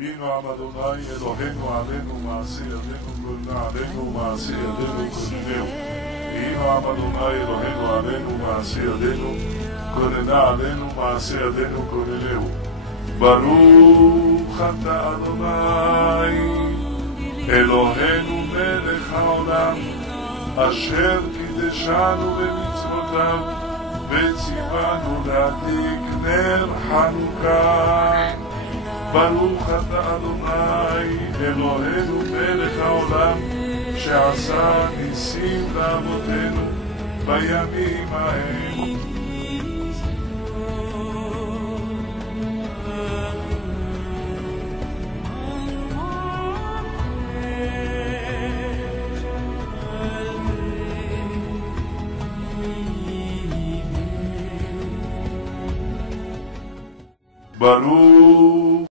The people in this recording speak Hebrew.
ויהי עם אדוני אלוהינו עלינו מעשה ידינו כל נעלינו מעשה ידינו כוננהו. ויהי עם אדוני אלוהינו עלינו מעשה ידינו כוננה עלינו מעשה ידינו כוננהו. ברוך אתה אדוני אלוהינו מלך העולם אשר קידשנו במצוותיו וציוונו להדליק נר חנוכה. ברוך אתה אדוני אלוהינו מלך העולם שעשה ניסים לאבותינו בימים ההם. ברוך